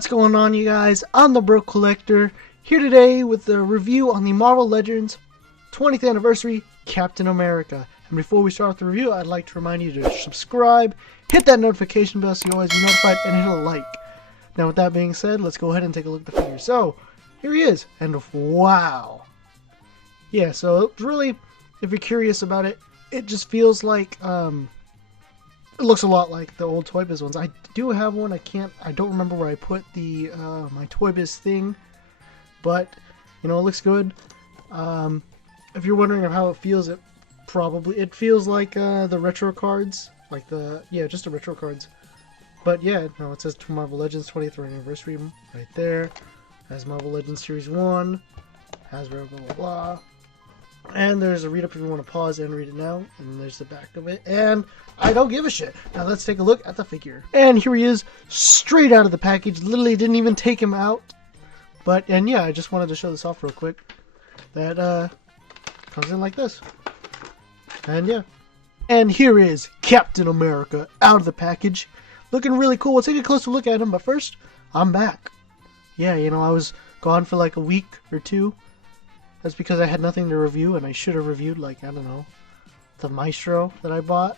What's going on, you guys? I'm the Bro Collector, here today with a review on the Marvel Legends 20th Anniversary Captain America. And before we start the review, I'd like to remind you to subscribe, hit that notification bell so you always be notified, and hit a like. Now with that being said, let's go ahead and take a look at the figure. So, here he is, and wow. Yeah, so it's really, if you're curious about it, it just feels like, it looks a lot like the old Toy Biz ones. I do have one. I don't remember where I put the my Toy Biz thing, but you know, it looks good. If you're wondering of how it feels, it feels like the retro cards, like just the retro cards. But yeah, no, it says Marvel Legends 20th Anniversary right there. Has Marvel Legends Series 1, Hasbro, blah blah blah. And there's a read up if you want to pause and read it now. And there's the back of it. And I don't give a shit. Now let's take a look at the figure. And here he is, straight out of the package. Literally didn't even take him out. And yeah, I just wanted to show this off real quick. That comes in like this. And yeah. And here is Captain America out of the package. Looking really cool. Let's take a closer look at him. But first, I'm back. Yeah, you know, I was gone for like a week or two. That's because I had nothing to review, and I should have reviewed, like, I don't know, the Maestro that I bought,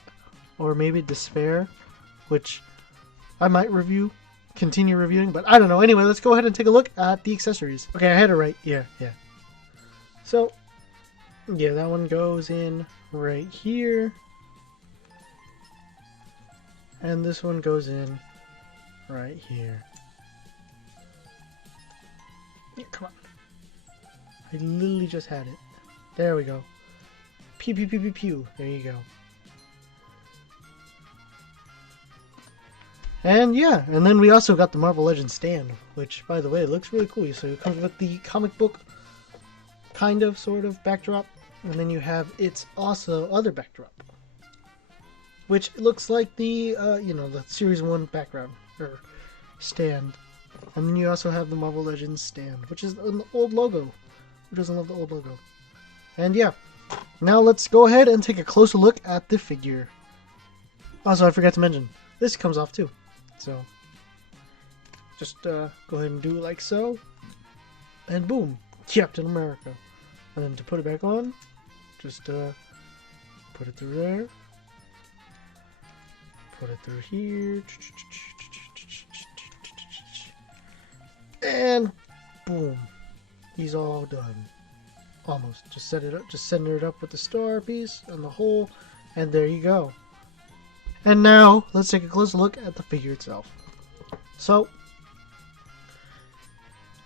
or maybe Despair, which I might continue reviewing, but I don't know. Anyway, let's go ahead and take a look at the accessories. Okay, I had it right. Yeah. So, yeah, that one goes in right here, and this one goes in right here. Yeah, come on. I literally just had it. There we go. Pew pew pew pew pew. There you go. And yeah, and then we also got the Marvel Legends stand, which, by the way, looks really cool. So it comes with the comic book kind of, sort of backdrop, and then you have its also other backdrop, which looks like the the Series 1 background or stand. And then you also have the Marvel Legends stand, which is an old logo. Who doesn't love the old logo? And yeah, now let's go ahead and take a closer look at the figure. Also, I forgot to mention, this comes off too. So, just go ahead and do it like so. And boom, Captain America. And then to put it back on, just put it through there. Put it through here. And boom. He's all done. Almost. Just center it up with the star piece and the hole, and there you go. And now, let's take a closer look at the figure itself. So,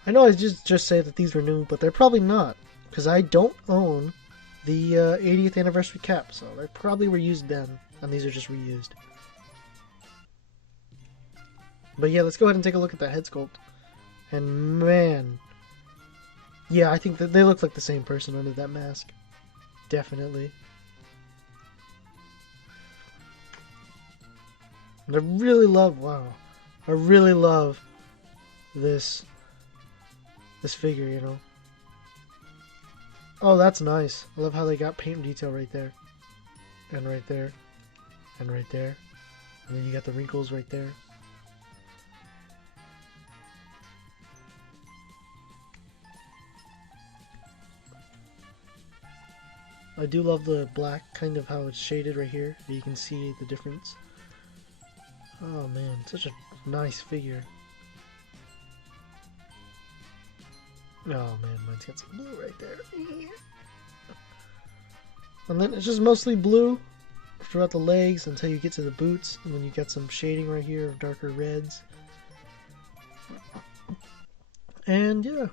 I know I just say that these were new, but they're probably not, because I don't own the 80th anniversary cap, so they probably were used then, and these are just reused. But yeah, let's go ahead and take a look at the head sculpt. And man, yeah, I think that they look like the same person under that mask. Definitely. And I really love, I really love this figure, you know. Oh, that's nice. I love how they got paint detail right there. And right there. And right there. And then you got the wrinkles right there. I do love the black, kind of how it's shaded right here. You can see the difference. Oh man, such a nice figure. Oh man, mine's got some blue right there. And then it's just mostly blue throughout the legs until you get to the boots. And then you get some shading right here of darker reds. And yeah.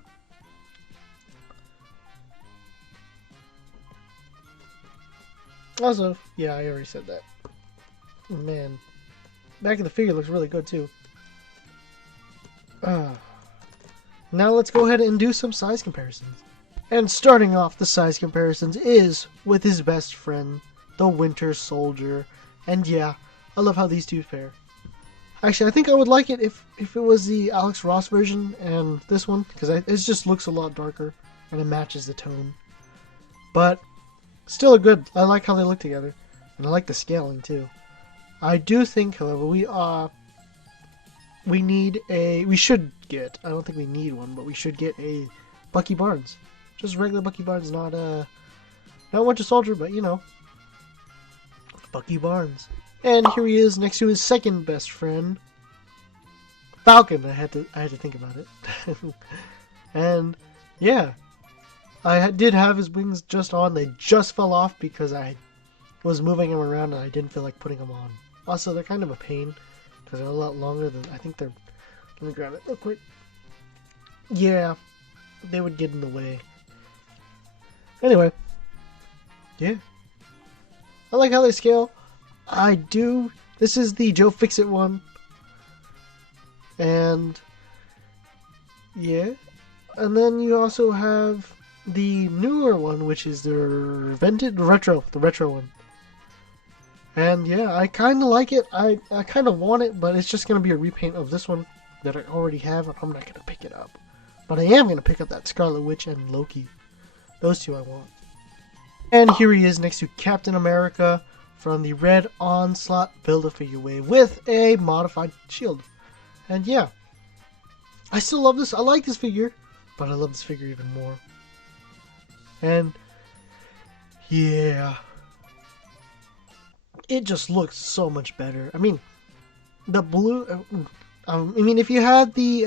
Also, yeah, I already said that. Man, back of the figure looks really good too. Now let's go ahead and do some size comparisons. And starting off the size comparisons is with his best friend, the Winter Soldier. And yeah, I love how these two pair. Actually, I think I would like it if it was the Alex Ross version and this one, because it just looks a lot darker and it matches the tone. But still a good. I like how they look together, and I like the scaling too. I do think, however, we should get, I don't think we need one, but we should get a Bucky Barnes. Just regular Bucky Barnes, not Winter Soldier, but you know, Bucky Barnes. And here he is next to his second best friend, Falcon. I had to think about it. And yeah, I did have his wings just on. They just fell off because I was moving him around and I didn't feel like putting them on. Also, they're kind of a pain because they're a lot longer than, I think they're, let me grab it real quick. Yeah, they would get in the way. Anyway, yeah, I like how they scale. I do. This is the Joe Fixit one. And yeah, and then you also have the newer one, which is the retro one. And yeah, I kind of like it. I kind of want it, but it's just going to be a repaint of this one that I already have, and I'm not going to pick it up. But I am going to pick up that Scarlet Witch and Loki. Those two I want. And here he is next to Captain America from the Red Onslaught Build-A-Figure wave with a modified shield. And yeah, I still love this. I like this figure, but I love this figure even more. And yeah, it just looks so much better. I mean, the blue. I mean, if you had the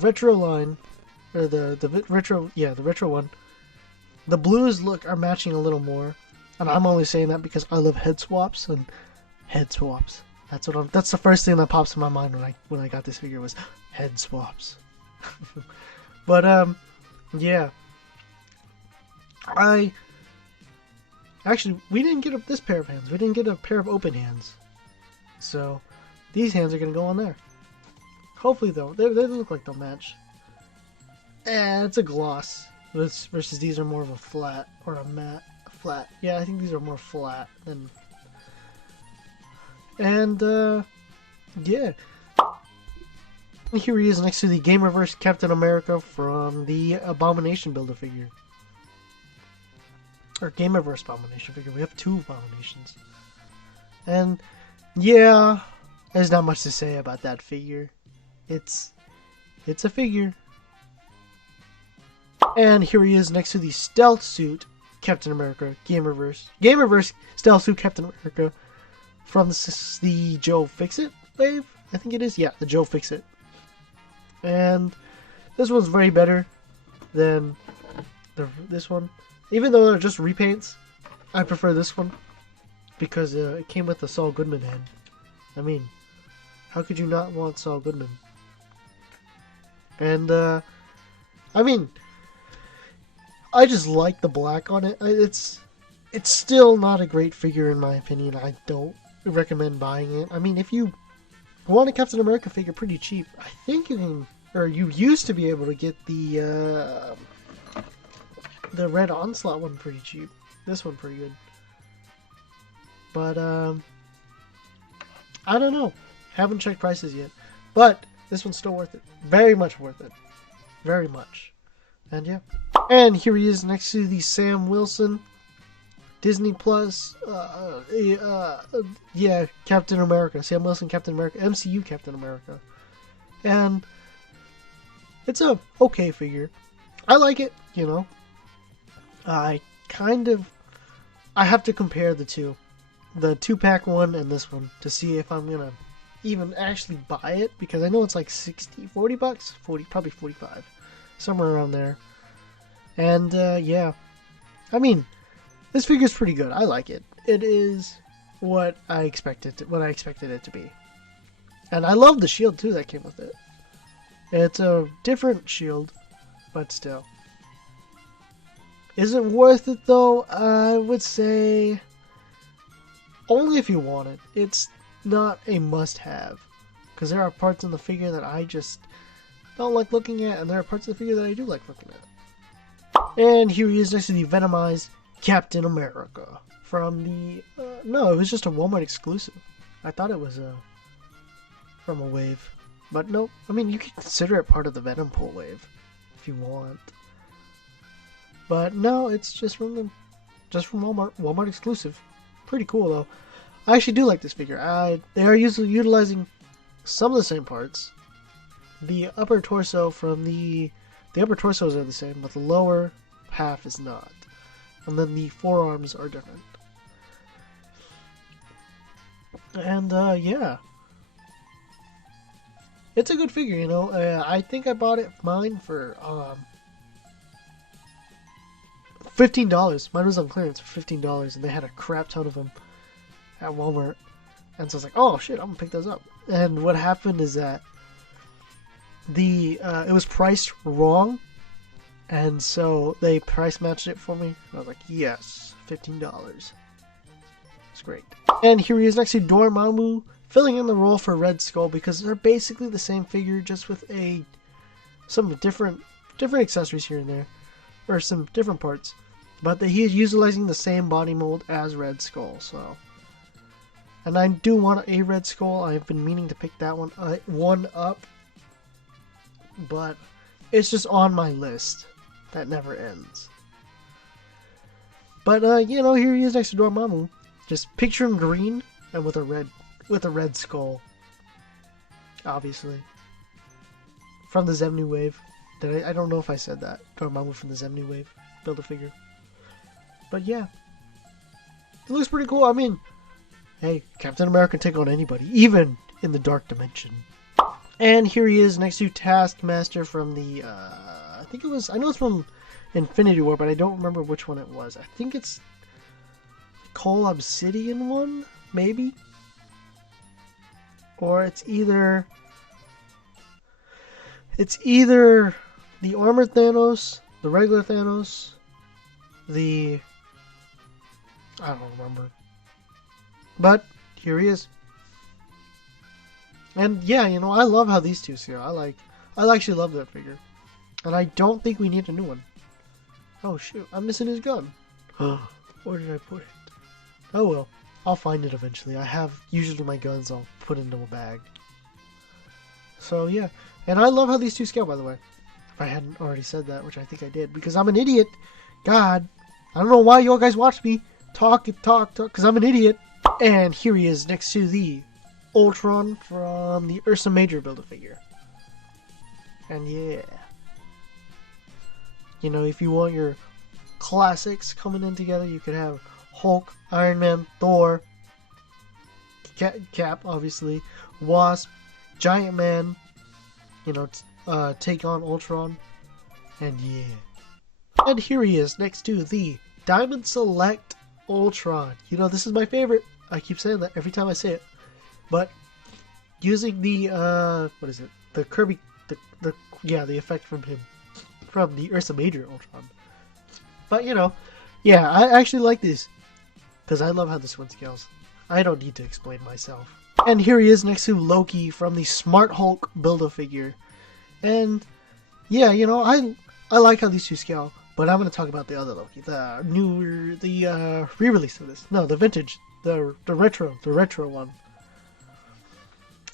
retro line, or the retro one, the blues are matching a little more. And I'm only saying that because I love head swaps and head swaps. That's the first thing that pops in my mind when I got this figure was head swaps. But yeah. We didn't get this pair of hands. We didn't get a pair of open hands. So these hands are gonna go on there. Hopefully though, they look like they'll match. And it's a gloss. Versus these are more of a flat or a matte. Flat. Yeah, I think these are more flat than. And yeah. Here he is next to the Gamerverse Captain America from the Abomination Build-A-Figure. Or Gamerverse Abomination figure. We have two Abominations. And yeah, there's not much to say about that figure. It's a figure. And here he is next to the Stealth Suit Captain America Gamerverse Stealth Suit Captain America from the Joe Fixit wave. I think it is. Yeah, the Joe Fixit. And this one's very better than this one. Even though they're just repaints, I prefer this one because it came with the Saul Goodman head. I mean, how could you not want Saul Goodman? And I mean, I just like the black on it. It's still not a great figure in my opinion. I don't recommend buying it. I mean, if you want a Captain America figure pretty cheap, I think you can, or you used to be able to get the Red Onslaught one pretty cheap. This one pretty good. But I don't know. Haven't checked prices yet. But this one's still worth it. Very much worth it. Very much. And yeah. And here he is next to the Sam Wilson Disney Plus yeah, Captain America. Sam Wilson Captain America. MCU Captain America. And it's a okay figure. I like it, you know. I have to compare the two. The 2-pack one and this one to see if I'm gonna even actually buy it, because I know it's like 40 bucks, probably 45, somewhere around there. And yeah, I mean, this figure's pretty good. I like it. It is what I expected it to be. And I love the shield too that came with it. It's a different shield, but still. Is it worth it though? I would say only if you want it. It's not a must-have, because there are parts in the figure that I just don't like looking at, and there are parts of the figure that I do like looking at. And here he is next to the Venomized Captain America from the no, it was just a Walmart exclusive. I thought it was from a wave, but no. I mean, you can consider it part of the Venom Pool wave if you want, but no, it's just from Walmart exclusive. Pretty cool though. I actually do like this figure. They are utilizing some of the same parts, the upper torso from the upper torsos are the same, but the lower half is not. And then the forearms are different. And yeah, it's a good figure, you know. I think I bought mine for $15. Mine was on clearance for $15, and they had a crap ton of them at Walmart. And so I was like, oh shit, I'm gonna pick those up. And what happened is that it was priced wrong, and so they price matched it for me. And I was like, yes, $15. It's great. And here he is next to Dormammu, filling in the role for Red Skull, because they're basically the same figure, just with some different accessories here and there, or some different parts. But he is utilizing the same body mold as Red Skull, so. And I do want a Red Skull. I've been meaning to pick that one up, but it's just on my list that never ends. But you know, here he is next to Dormammu. Just picture him green and with a red skull. Obviously. From the Zemnu wave. I don't know if I said that. Dormammu from the Zemnu wave. Build-A-Figure. But yeah. It looks pretty cool. I mean, hey, Captain America can take on anybody, even in the Dark Dimension. And here he is next to Taskmaster from the, I know it's from Infinity War, but I don't remember which one it was. I think it's Cole Obsidian one, maybe? Or it's either the Armored Thanos, the regular Thanos, I don't remember. But here he is. And yeah, you know, I love how these two scale. I actually love that figure. And I don't think we need a new one. Oh shoot, I'm missing his gun. Where did I put it? Oh well, I'll find it eventually. I have usually my guns I'll put into a bag. So yeah, and I love how these two scale, by the way. If I hadn't already said that, which I think I did, because I'm an idiot. God, I don't know why you all guys watch me talk, because I'm an idiot. And here he is next to the Ultron from the Ursa Major Build-A-Figure. And yeah, you know, if you want your classics coming in together, you could have Hulk, Iron Man, Thor, Cap, obviously, Wasp, Giant Man, you know, take on Ultron, and yeah. And here he is next to the Diamond Select Ultron. You know, this is my favorite. I keep saying that every time I say it. But using the, what is it? The Kirby, the effect from him. From the Ursa Major Ultron. But, you know, yeah, I actually like this. Because I love how this one scales. I don't need to explain myself. And here he is next to Loki from the Smart Hulk Build-A-Figure. And, yeah, you know, I like how these two scale. But I'm going to talk about the other Loki. The re-release of this. No, the vintage. The retro one.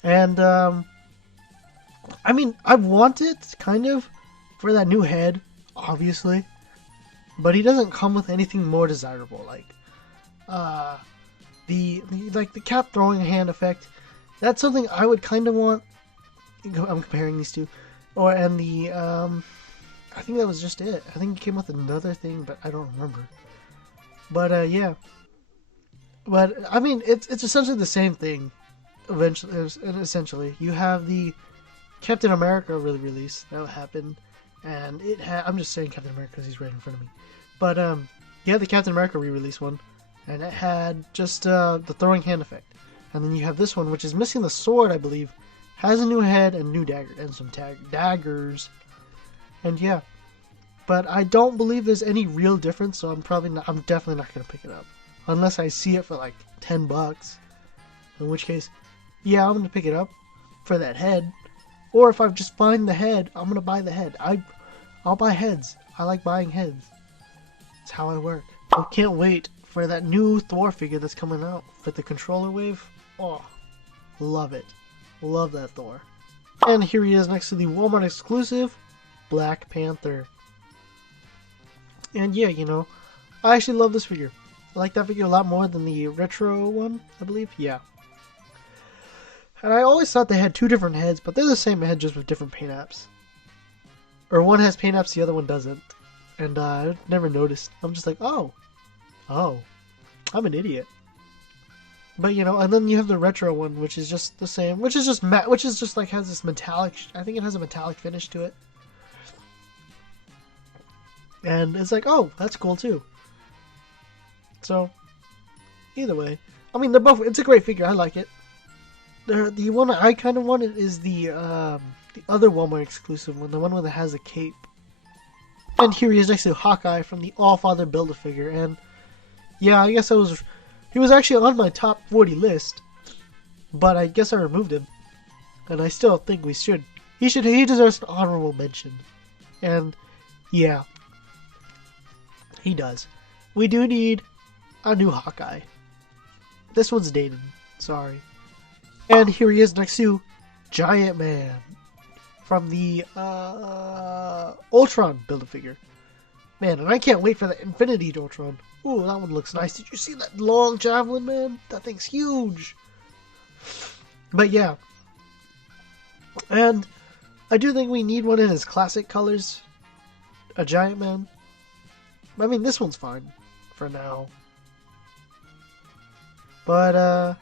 And, I mean, I want it, kind of, for that new head, obviously. But he doesn't come with anything more desirable, like, the Cap throwing hand effect. That's something I would kind of want. I'm comparing these two. And the, I think that was just it. I think it came with another thing, but I don't remember. But, yeah. But, I mean, it's essentially the same thing, essentially. You have the Captain America release that happened, and I'm just saying Captain America because he's right in front of me. But, you had the Captain America re-release one, and it had just the throwing hand effect. And then you have this one, which is missing the sword, I believe, has a new head and new dagger, and some daggers. And yeah. But I don't believe there's any real difference, so I'm definitely not going to pick it up. Unless I see it for like $10. In which case, yeah, I'm going to pick it up for that head. Or if I just find the head, I'm going to buy the head. I'll buy heads. I like buying heads. That's how I work. I can't wait for that new Thor figure that's coming out with the controller wave. Oh, love it. Love that Thor. And here he is next to the Walmart exclusive Black Panther. And yeah, you know, I actually love this figure. I like that figure a lot more than the retro one, I believe. Yeah. And I always thought they had two different heads, but they're the same head, just with different paint apps. Or one has paint apps, the other one doesn't. And I never noticed. I'm just like, oh, I'm an idiot. But you know, and then you have the retro one, which is just the same, which is just matte, which is just like has this metallic. I think it has a metallic finish to it. And it's like, oh, that's cool too. So, either way, I mean, they're both. It's a great figure. I like it. The one I kind of wanted is the other Walmart exclusive one, the one that has a cape. And here he is next to Hawkeye from the All-Father Build-A-Figure. And yeah, I guess he was actually on my top 40 list, but I guess I removed him. And I still think we should. He deserves an honorable mention. And yeah, he does. We do need a new Hawkeye. This one's dated. Sorry. And here he is next to Giant Man from the Ultron Build-A-Figure. Man, and I can't wait for the Infinity Ultron. Ooh, that one looks nice. Did you see that long javelin, man? That thing's huge. But yeah. And I do think we need one in his classic colors. A Giant Man. I mean, this one's fine for now. But,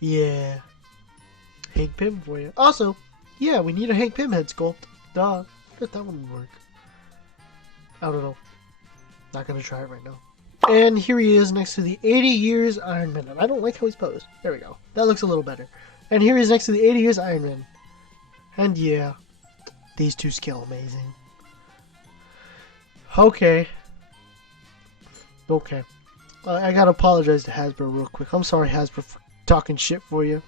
yeah. Hank Pym for you. Also, yeah, we need a Hank Pym head sculpt. Duh. That one would work. I don't know. Not gonna try it right now. And here he is next to the 80 Years Iron Man. And I don't like how he's posed. There we go. That looks a little better. And here he is next to the 80 Years Iron Man. And yeah, these two scale amazing. Okay. Okay. I gotta apologize to Hasbro real quick. I'm sorry, Hasbro, for talking shit for you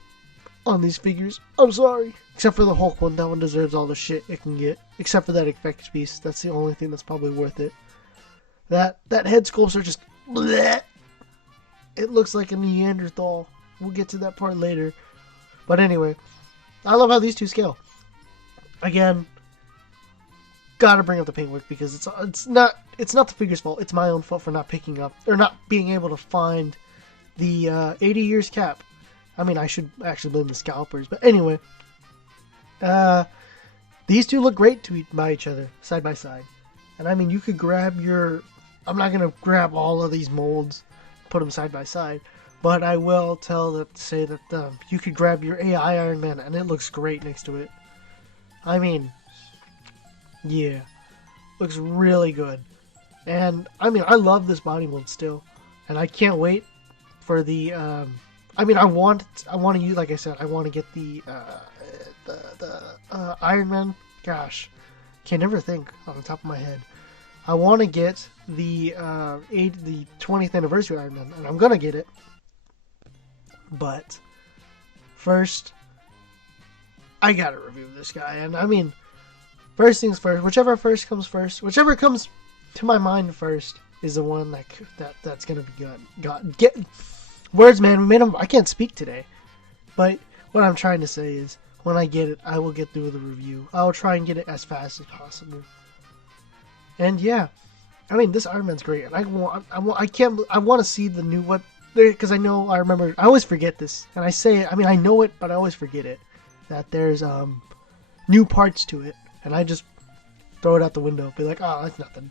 on these figures. I'm sorry. Except for the Hulk one. That one deserves all the shit it can get. Except for that effects piece. That's the only thing that's probably worth it. That head sculpts are just bleh. It looks like a Neanderthal. We'll get to that part later. But anyway, I love how these two scale. Again, gotta bring up the paintwork because it's not the figure's fault. It's my own fault for not picking up or not being able to find the 80 years cap. I mean, I should actually blame the scalpers, but anyway, these two look great by each other side by side. And I mean, you could grab your. I'm not gonna grab all of these molds, put them side by side, but I will say that you could grab your AI Iron Man and it looks great next to it. I mean, yeah, looks really good. And I mean, I love this body mold still, and I can't wait for the. I mean, I want to use, like I said, I want to get the Iron Man. Gosh, can never think on the top of my head. I want to get the 20th anniversary Iron Man, and I'm gonna get it. But first, I gotta review this guy, and I mean, first things first. Whichever comes to my mind first is the one that's gonna be good. Get words, man. I can't speak today, but what I'm trying to say is, when I get it, I will get through the review. I'll try and get it as fast as possible. And yeah, I mean, this Iron Man's great, and I want to see the new what, because I always forget this, and I say it. I mean, I know it, but I always forget it. That there's new parts to it, and I just throw it out the window, be like, oh, that's nothing.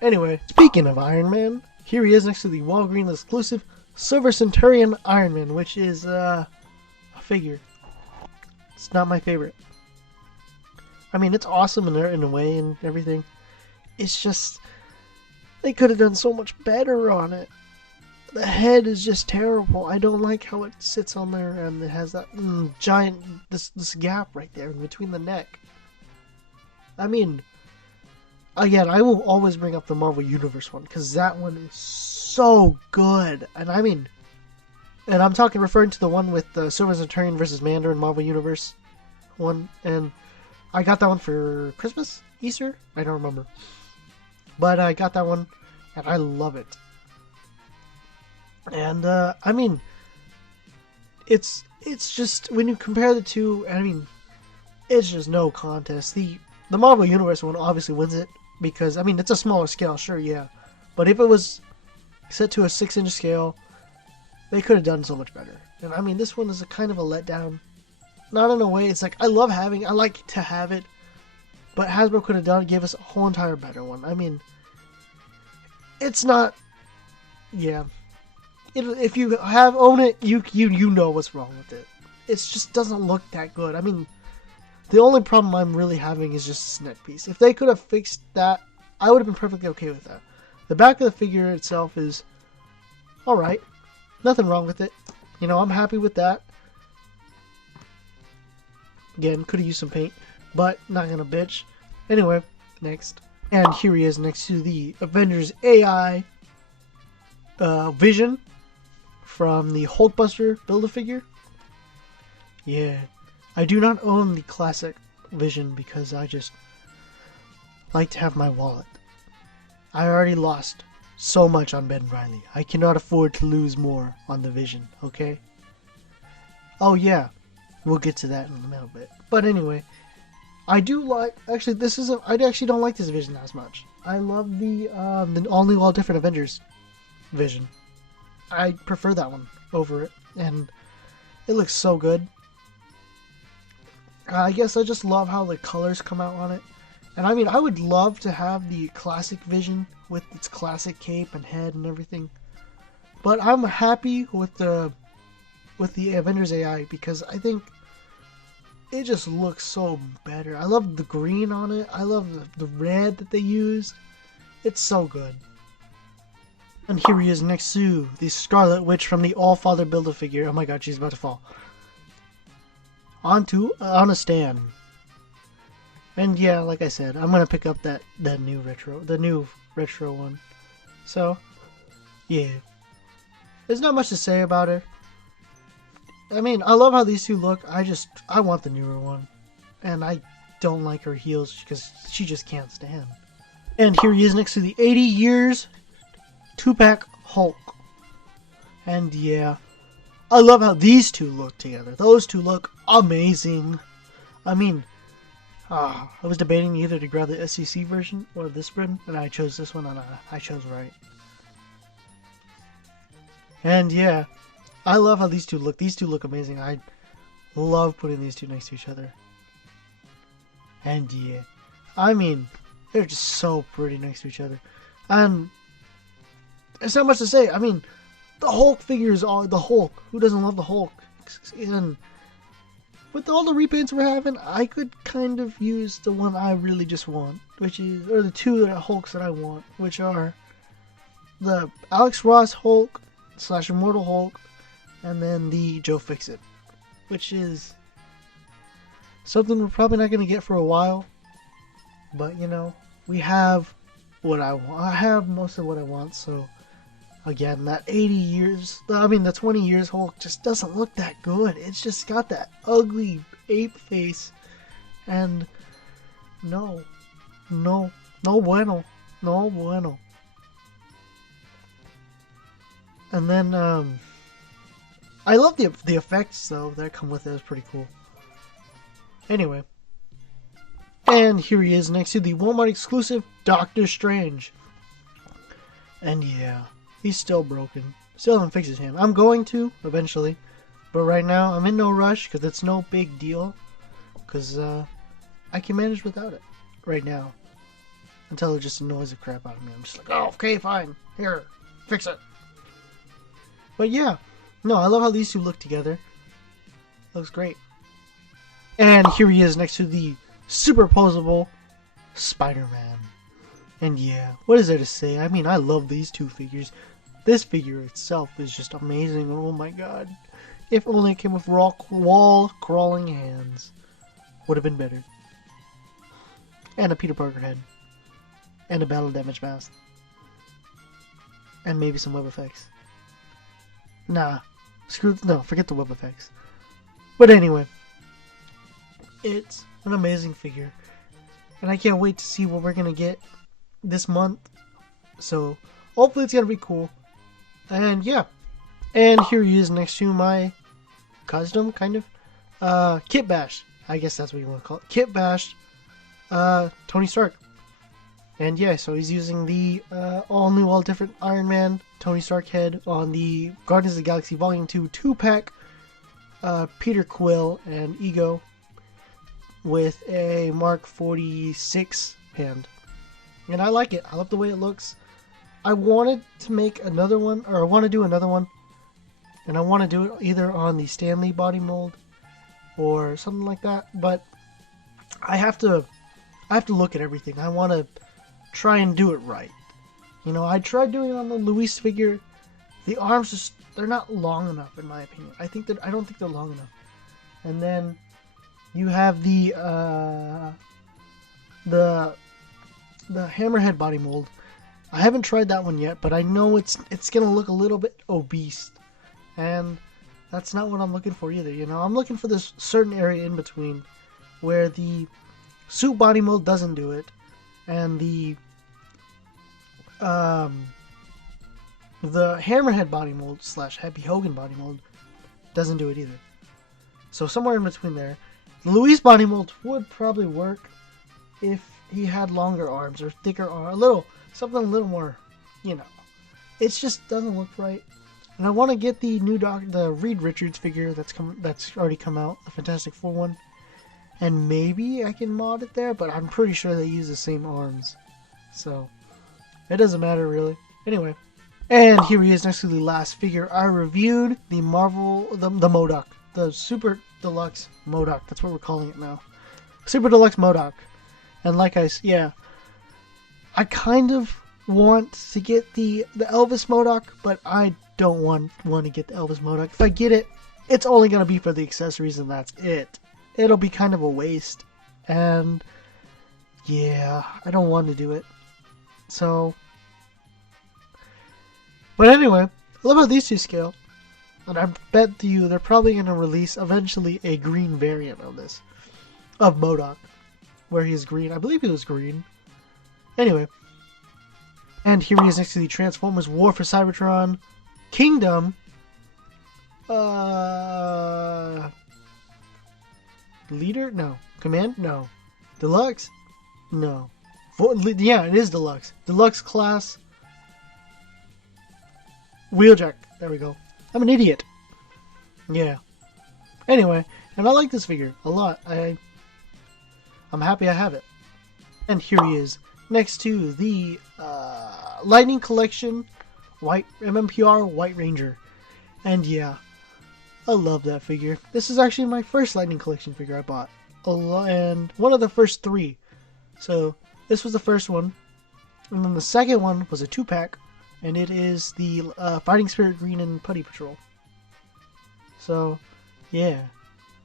Anyway, speaking of Iron Man, here he is next to the Walgreens exclusive Silver Centurion Iron Man, which is a figure. It's not my favorite. I mean, it's awesome in a way and everything. It's just, they could have done so much better on it. The head is just terrible. I don't like how it sits on there and it has that giant, this gap right there in between the neck. I mean, again, I will always bring up the Marvel Universe one because that one is so good. And I mean, and I'm referring to the one with the Silver Centurion versus Mandarin Marvel Universe one. And I got that one for Christmas? Easter? I don't remember. But I got that one, and I love it. And, I mean, it's just, when you compare the two, I mean, it's just no contest. The Marvel Universe one obviously wins it, because, I mean, it's a smaller scale, sure, yeah. But if it was set to a 6-inch scale, they could have done so much better. And I mean, this one is a kind of a letdown. Not in a way, it's like, I like to have it, but Hasbro could have gave us a whole entire better one. I mean, it's not, yeah. If you own it, you know what's wrong with it. It just doesn't look that good. I mean, the only problem I'm really having is just this neck piece. If they could have fixed that, I would have been perfectly okay with that. The back of the figure itself is alright. Nothing wrong with it. You know, I'm happy with that. Again, could have used some paint, but not gonna bitch. Anyway, next. And here he is next to the Avengers AI Vision from the Hulkbuster Build-A-Figure. Yeah. I do not own the classic Vision because I just like to have my wallet. I already lost so much on Ben Reilly. I cannot afford to lose more on the Vision, okay? Oh yeah, we'll get to that in a little bit. But anyway, I do like, actually I actually don't like this Vision as much. I love the all different Avengers Vision. I prefer that one over it, and it looks so good. I guess I just love how the colors come out on it. And I mean, I would love to have the classic Vision with its classic cape and head and everything. But I'm happy with the Avengers AI because I think it just looks so better. I love the green on it. I love the red that they used. It's so good. And here he is next to the Scarlet Witch from the All-Father Build-A-Figure. Oh my god, she's about to fall. On a stand. And yeah, like I said, I'm gonna pick up the new retro one. So, yeah. There's not much to say about her. I mean, I love how these two look. I want the newer one. And I don't like her heels because she just can't stand. And here he is next to the 80 years 2-pack Hulk. And yeah, I love how these two look together. Those two look amazing. I mean, I was debating either to grab the SEC version or this one, and I chose this one, and I chose right. And yeah, I love how these two look. These two look amazing. I love putting these two next to each other. And yeah, I mean, they're just so pretty next to each other. And there's not much to say. I mean, the Hulk figures are the Hulk. Who doesn't love the Hulk? And with all the repaints we're having, I could kind of use the one I really just want, which is, or the two Hulks that I want, which are the Alex Ross Hulk / Immortal Hulk, and then the Joe Fixit, which is something we're probably not going to get for a while. But you know, we have what I want. I have most of what I want, so again, that 80 years, I mean the 20 years Hulk just doesn't look that good. It's just got that ugly ape face, and no bueno. And then, I love the effects though that come with it. It's pretty cool. Anyway, and here he is next to the Walmart exclusive Doctor Strange. And yeah, he's still broken. Still haven't fixed his hand. I'm going to eventually, but right now I'm in no rush because it's no big deal. Because I can manage without it right now until it just annoys the crap out of me. I'm just like, oh, okay, fine, here, fix it. But yeah, no, I love how these two look together. Looks great. And here he is next to the superposable Spider-Man. And yeah, what is there to say? I mean, I love these two figures. This figure itself is just amazing. Oh my god. If only it came with wall-crawling hands. Would have been better. And a Peter Parker head. And a battle damage mask. And maybe some web effects. Nah. Forget the web effects. But anyway. It's an amazing figure. And I can't wait to see what we're going to get this month. So, hopefully it's going to be cool. And yeah. And here he is next to my custom, kind of. Kit Bash. I guess that's what you want to call it. Kit Bash. Tony Stark. And yeah, so he's using the all different Iron Man Tony Stark head on the Guardians of the Galaxy Volume 2 2-pack Peter Quill and Ego with a Mark 46 hand. And I like it. I love the way it looks. I wanted to make another one, or I want to do another one. And I want to do it either on the Stanley body mold or something like that. But I have to look at everything. I want to try and do it right. You know, I tried doing it on the Luis figure. The arms just, they're not long enough in my opinion. I don't think they're long enough. And then you have the Hammerhead body mold. I haven't tried that one yet, but I know it's gonna look a little bit obese, and that's not what I'm looking for either. You know, I'm looking for this certain area in between where the suit body mold doesn't do it, and the Hammerhead body mold / Happy Hogan body mold doesn't do it either. So somewhere in between there. The Luis body mold would probably work if he had longer arms or thicker arms, something a little more, you know. It just doesn't look right. And I want to get the the Reed Richards figure that's already come out, the Fantastic Four one. And maybe I can mod it there, but I'm pretty sure they use the same arms. So it doesn't matter really. Anyway. And here he is next to the last figure I reviewed, the Marvel, the MODOK, the Super Deluxe MODOK. That's what we're calling it now. Super Deluxe MODOK. And I kind of want to get the Elvis MODOK, but I don't want to get the Elvis MODOK. If I get it, it's only going to be for the accessories and that's it. It'll be kind of a waste. And yeah, I don't want to do it. So, but anyway, I love how these two scale. And I bet you they're probably going to release eventually a green variant of this. Of MODOK. Where he is green. I believe he was green. Anyway. And here he is next to the Transformers War for Cybertron Kingdom. Leader? No. Command? No. Deluxe? No. Yeah, it is Deluxe. Deluxe class. Wheeljack. There we go. I'm an idiot. Yeah. Anyway, and I like this figure a lot. I'm happy I have it. And here he is, next to the Lightning Collection White MMPR White Ranger. And yeah, I love that figure. This is actually my first Lightning Collection figure I bought. And one of the first 3. So, this was the first one. And then the second one was a 2-pack. And it is the Fighting Spirit Green and Putty Patrol. So, yeah.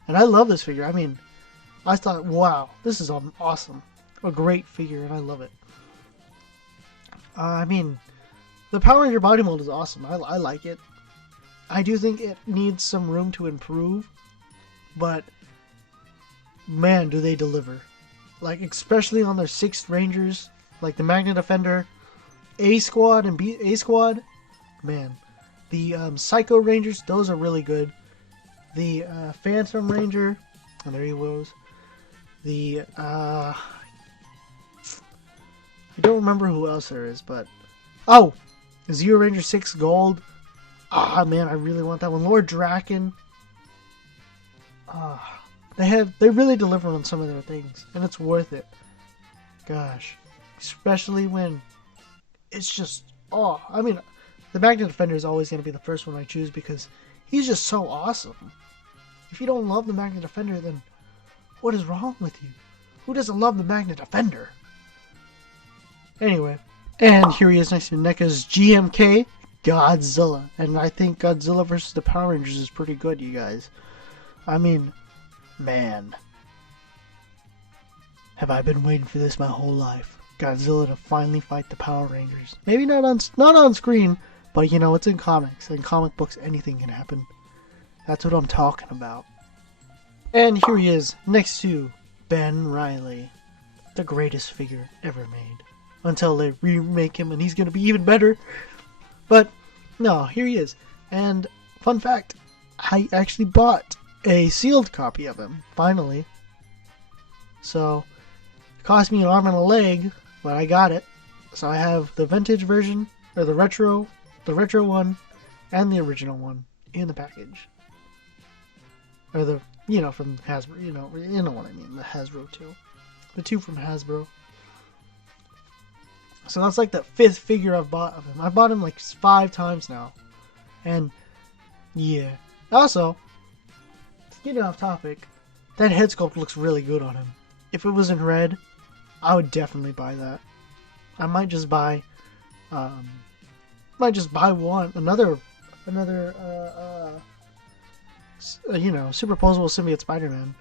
And I love this figure. I mean, I thought, wow, this is awesome. A great figure, and I love it. I mean, the Power Ranger body mold is awesome. I like it. I do think it needs some room to improve. But, man, do they deliver. Like, especially on their 6th Rangers. Like the Magnet Defender, A Squad, and A Squad. Man. The Psycho Rangers, those are really good. The Phantom Ranger, and there he was. The, I don't remember who else there is, but, oh, Zero Ranger 6 Gold. Ah, man, I really want that one. Lord Draken. They really deliver on some of their things, and it's worth it. Gosh, especially when it's just, I mean, the Magnet Defender is always going to be the first one I choose because he's just so awesome. If you don't love the Magnet Defender, then what is wrong with you? Who doesn't love the Magnet Defender? Anyway, and here he is next to NECA's GMK, Godzilla. And I think Godzilla vs. the Power Rangers is pretty good, you guys. I mean, man. Have I been waiting for this my whole life. Godzilla to finally fight the Power Rangers. Maybe not on screen, but you know, it's in comics. In comic books, anything can happen. That's what I'm talking about. And here he is, next to Ben Reilly. The greatest figure ever made. Until they remake him and he's going to be even better. But, no, here he is. And, fun fact, I actually bought a sealed copy of him, finally. So, it cost me an arm and a leg, but I got it. So I have the vintage version, or the retro one, and the original one in the package. or the from Hasbro. You know what I mean. The Hasbro 2, the 2 from Hasbro. So that's like the 5th figure I've bought of him. I bought him like 5 times now, and yeah. Also, getting off topic, that head sculpt looks really good on him. If it was in red, I would definitely buy that. I might just buy, another, superposable symbiote Spider-Man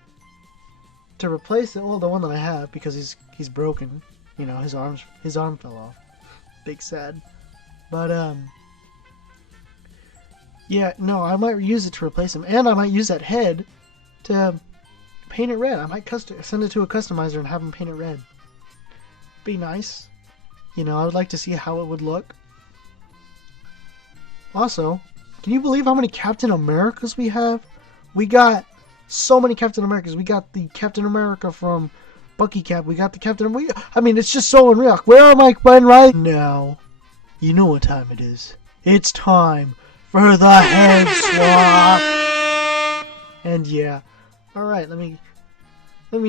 to replace it. Well, the one that I have, because he's broken. You know, his arm fell off. Big sad. But yeah, no, I might use it to replace him, and I might use that head to paint it red. I might send it to a customizer and have him paint it red. Be nice. You know, I would like to see how it would look. Also, can you believe how many Captain Americas we have? We got so many Captain Americas. We got the Captain America from Bucky Cap. We got the Captain America. I mean, it's just so unreal. Where am I, Ben Riley? Now, you know what time it is. It's time for the head swap. And yeah. Alright, let me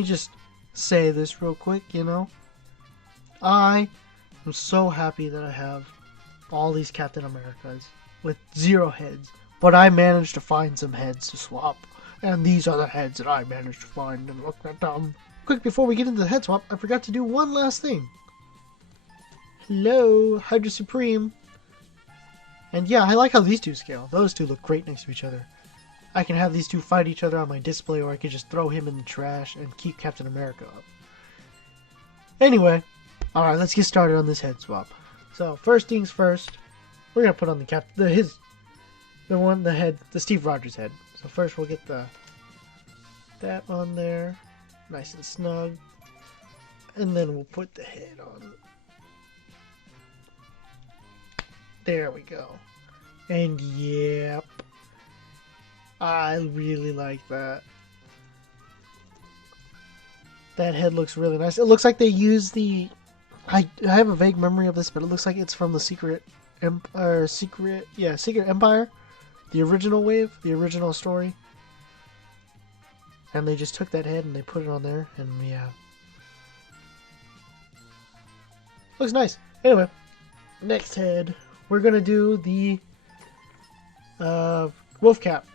just say this real quick, you know. I am so happy that I have all these Captain Americas with 0 heads. But I managed to find some heads to swap. And these are the heads that I managed to find. And look at them. Quick, before we get into the head swap, I forgot to do one last thing. Hello, Hydra Supreme. And yeah, I like how these two scale. Those two look great next to each other. I can have these two fight each other on my display, or I could just throw him in the trash and keep Captain America up. Anyway, alright, let's get started on this head swap. So, first things first, we're gonna put on the Steve Rogers head. So first we'll get that on there, nice and snug, and then we'll put the head on. There we go. And yep, I really like that. That head looks really nice. It looks like they use I have a vague memory of this, but it looks like it's from the Secret Empire, the original wave, the original story. And they just took that head and they put it on there, and yeah, looks nice. Anyway, next head, we're gonna do the wolf cap.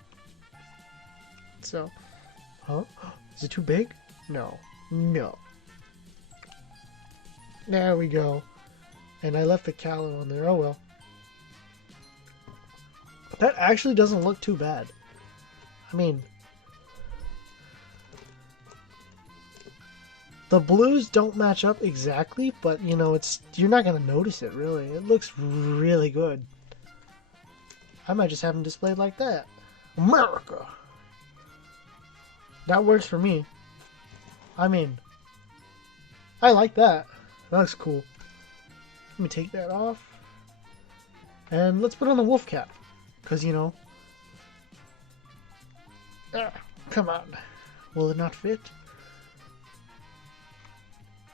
So, is it too big? No. There we go. And I left the calo on there. Oh well. That actually doesn't look too bad. I mean, the blues don't match up exactly, but you know, you're not gonna notice it really. It looks really good. I might just have them displayed like that. America. That works for me. I mean, I like that. That looks cool. Let me take that off. And let's put on the wolf cap. Because, you know. Come on. Will it not fit?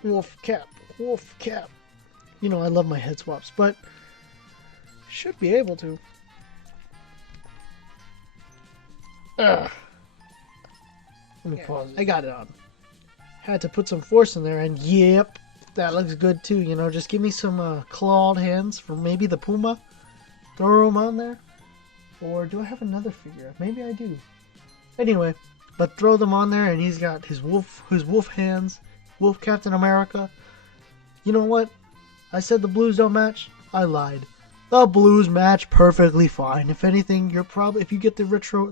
Wolf cap. Wolf cap. You know, I love my head swaps, but should be able to. Let me pause. I got it on. Had to put some force in there, and yep, that looks good too. You know, just give me some clawed hands from maybe the Puma. Throw them on there. Or do I have another figure? Maybe I do. Anyway, but throw them on there, and he's got his wolf hands, wolf Captain America. You know what? I said the blues don't match. I lied. The blues match perfectly fine. If anything, if you get the retro,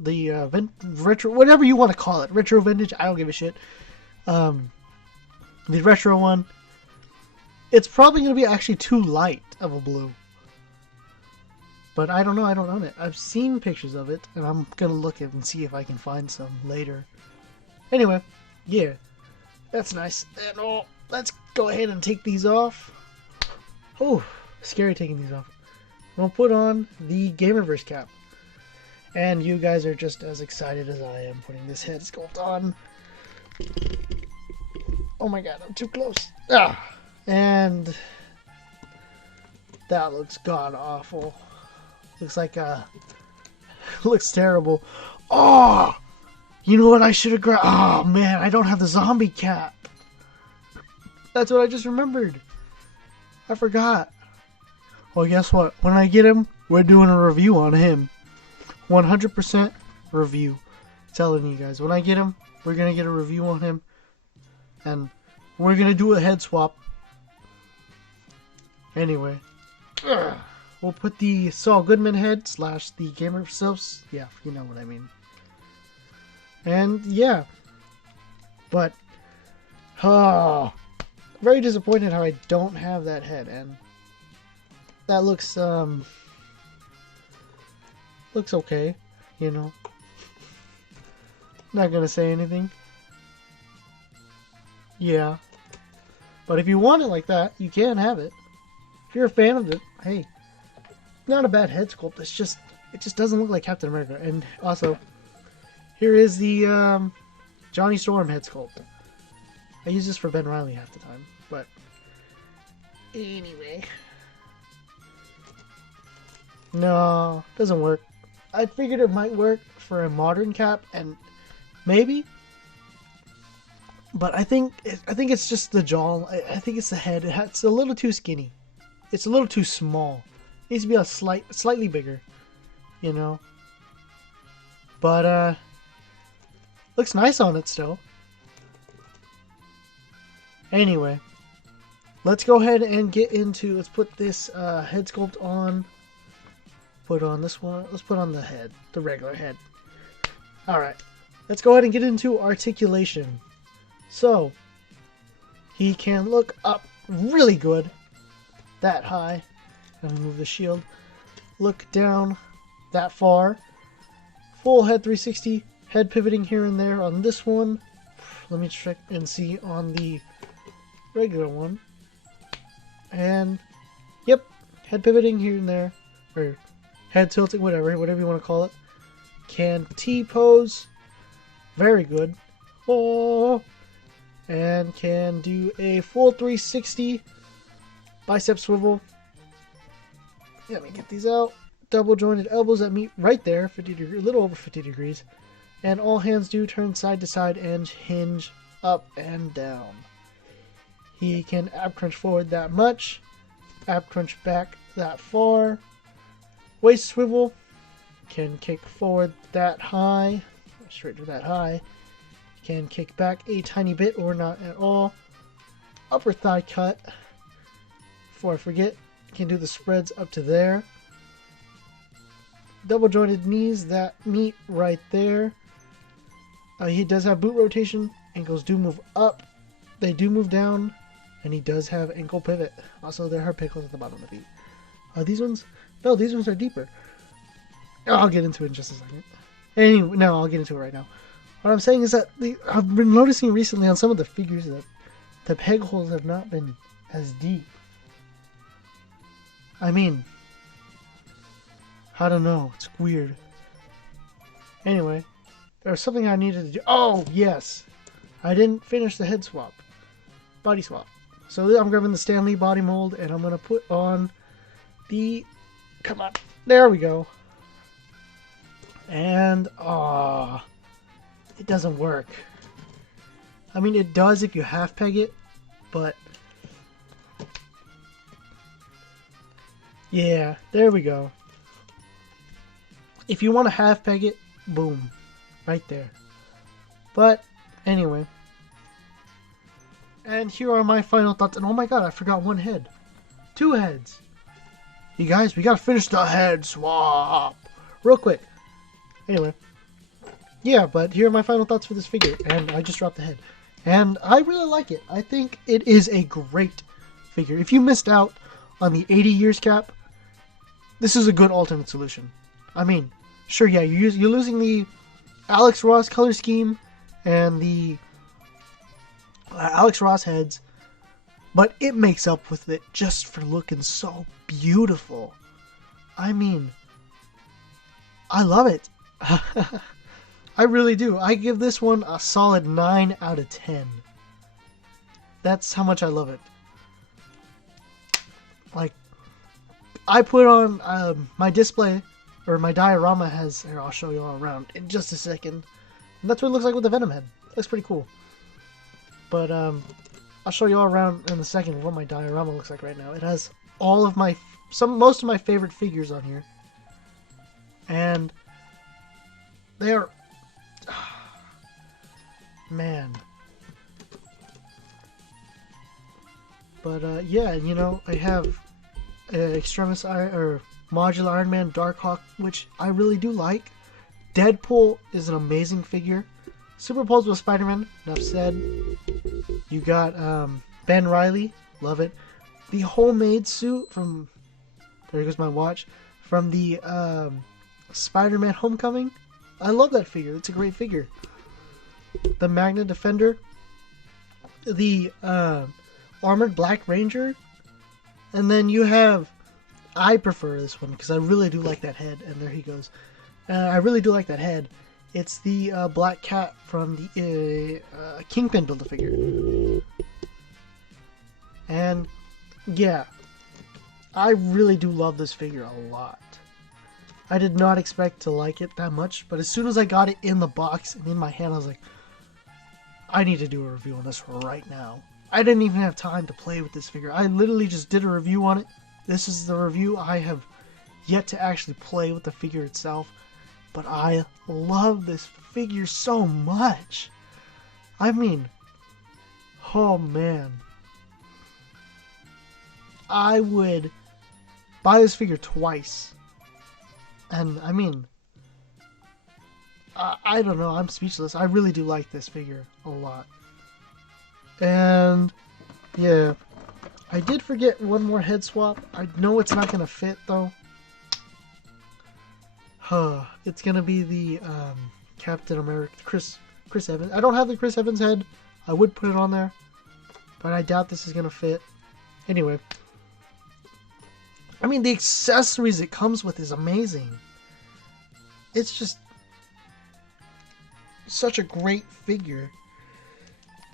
whatever you want to call it, retro vintage, I don't give a shit. The retro one, it's probably going to be actually too light of a blue. But I don't know, I don't own it. I've seen pictures of it, and I'm going to look at and see if I can find some later. Anyway, yeah, that's nice. And let's go ahead and take these off. Oh, scary taking these off. We'll put on the Gamerverse cap. And you guys are just as excited as I am putting this head sculpt on. Oh my god, I'm too close. And that looks god awful. Looks like looks terrible. Oh, You know what I should have grabbed? Oh man, I don't have the zombie cap. That's what I just remembered. I forgot. Well, guess what? When I get him, we're doing a review on him. 100% review. Telling you guys, when I get him, we're gonna get a review on him, and we're gonna do a head swap. Anyway, we'll put the Saul Goodman head / the gamer themselves. Yeah, you know what I mean. And yeah, but very disappointed how I don't have that head, and that looks okay, you know. Not gonna say anything. Yeah, but if you want it like that, you can have it. If you're a fan of it, hey, not a bad head sculpt. It just doesn't look like Captain America. And also, here is the Johnny Storm head sculpt. I use this for Ben Reilly half the time, but anyway, no, doesn't work. I figured it might work for a modern Cap, and maybe, but I think it's just the jaw. I think it's the head. It's a little too skinny. It's a little too small. It needs to be a slightly bigger, you know. But looks nice on it still. Anyway, let's go ahead and get into. Let's put this head sculpt on. Put on this one. Let's put on the head, the regular head. All right. Let's go ahead and get into articulation. So, he can look up really good, that high. Let me move the shield. Look down that far. Full head 360, head pivoting here and there on this one. Let me check and see on the regular one. And, yep, head pivoting here and there. Or head tilting, whatever you want to call it. Can T-pose. Very good. Oh, and can do a full 360 bicep swivel. Let me get these out. Double jointed elbows that meet right there, 50 degrees, a little over 50 degrees. And all hands do turn side to side and hinge up and down. He can ab crunch forward that much, ab crunch back that far. Waist swivel, can kick forward that high. Straight to that high. Can kick back a tiny bit or not at all. Upper thigh cut. Before I forget, can do the spreads up to there. Double jointed knees that meet right there. He does have boot rotation. Ankles do move up. They do move down. And he does have ankle pivot. Also, there are pickles at the bottom of the feet. These ones? No, these ones are deeper. I'll get into it in just a second. Anyway, no, I'll get into it right now. What I'm saying is that I've been noticing recently on some of the figures that the peg holes have not been as deep. I mean, I don't know. It's weird. Anyway, there's something I needed to do. Oh, yes. I didn't finish the head swap. Body swap. So I'm grabbing the Stan Lee body mold, and I'm going to put on the... Come on. There we go. And, it doesn't work. I mean, it does if you half peg it, but yeah, there we go. If you want to half peg it, boom, right there. But anyway, and here are my final thoughts. And oh my god, I forgot one head. 2 heads. You guys, we gotta finish the head swap real quick. Anyway, yeah, but here are my final thoughts for this figure, and I just dropped the head. And I really like it. I think it is a great figure. If you missed out on the 80 years cap, this is a good alternate solution. I mean, sure, yeah, you're losing the Alex Ross color scheme and the Alex Ross heads, but it makes up with it just for looking so beautiful. I mean, I love it. I really do. I give this one a solid 9 out of 10. That's how much I love it. Like, I put on my display, or my diorama has, here, I'll show you all around in just a second. And that's what it looks like with the Venom head. Looks pretty cool. But I'll show you all around in a second what my diorama looks like right now. It has all of my most of my favorite figures on here, and they are man. But yeah, you know, I have Extremis or Modular Iron Man, Darkhawk, which I really do like. Deadpool is an amazing figure. Superposed with Spider-Man, enough said. You got Ben Reilly, love it. The homemade suit from, there goes my watch, from the Spider-Man Homecoming. I love that figure. It's a great figure. The Magna Defender. The Armored Black Ranger. And then you have, I prefer this one because I really do like that head. And there he goes. I really do like that head. It's the Black Cat from the Kingpin Build-A-Figure. And yeah, I really do love this figure a lot. I did not expect to like it that much, but as soon as I got it in the box and in my hand, I was like, I need to do a review on this right now. I didn't even have time to play with this figure. I literally just did a review on it. This is the review. I have yet to actually play with the figure itself. But I love this figure so much. I mean, oh man. I would buy this figure twice. And I mean, I don't know, I'm speechless. I really do like this figure a lot. And yeah, I did forget one more head swap. I know it's not going to fit though. It's gonna be the Captain America, Chris Evans. I don't have the Chris Evans head. I would put it on there, but I doubt this is gonna fit. Anyway, I mean, the accessories it comes with is amazing. It's just such a great figure,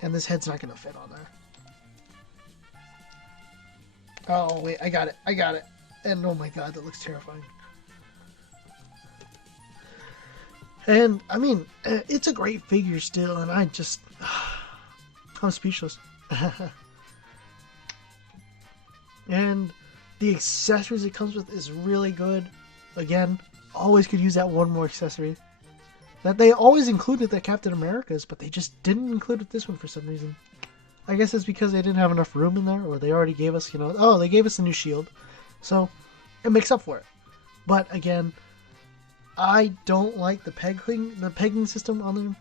and this head's not gonna fit on there. Oh wait, I got it. And oh my god, that looks terrifying. And, I mean, it's a great figure still, and I'm speechless. And the accessories it comes with is really good. Again, always could use that one more accessory. That they always included the Captain America's, but they just didn't include it this one for some reason. I guess it's because they didn't have enough room in there, or they already gave us, you know, oh, they gave us a new shield. So, it makes up for it. But, again, I don't like the pegging system on them.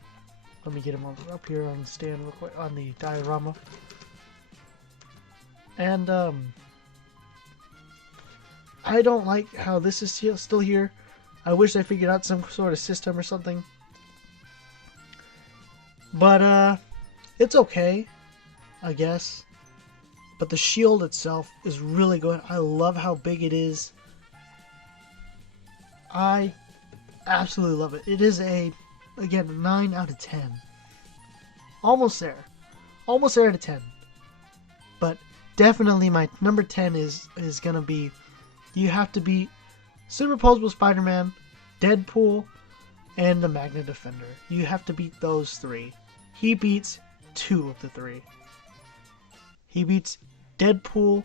Let me get him up here on the stand real quick, on the diorama. And I don't like how this is still here. I wish I figured out some sort of system or something. But it's okay, I guess. But the shield itself is really good. I love how big it is. I absolutely love it. It is again, 9 out of 10. Almost there. Almost there out of 10. But definitely my number 10 is gonna be, you have to beat Superposable Spider-Man, Deadpool, and the Magna Defender. You have to beat those three. He beats 2 of the 3. He beats Deadpool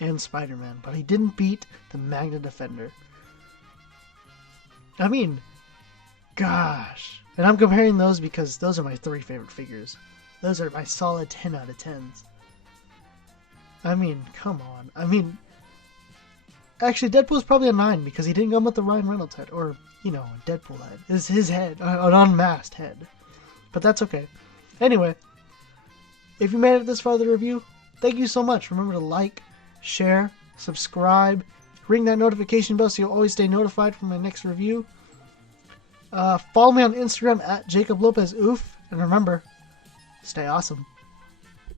and Spider-Man, but he didn't beat the Magna Defender. I mean, gosh. And I'm comparing those because those are my 3 favorite figures. Those are my solid 10 out of 10s. I mean, come on. I mean, actually, Deadpool's probably a 9 because he didn't come with the Ryan Reynolds head. Or, you know, a Deadpool head. It's his head. An unmasked head. But that's okay. Anyway, if you made it this far in the review, thank you so much. Remember to like, share, subscribe, ring that notification bell so you'll always stay notified for my next review. Follow me on Instagram at JacobLopezOof. And remember, stay awesome.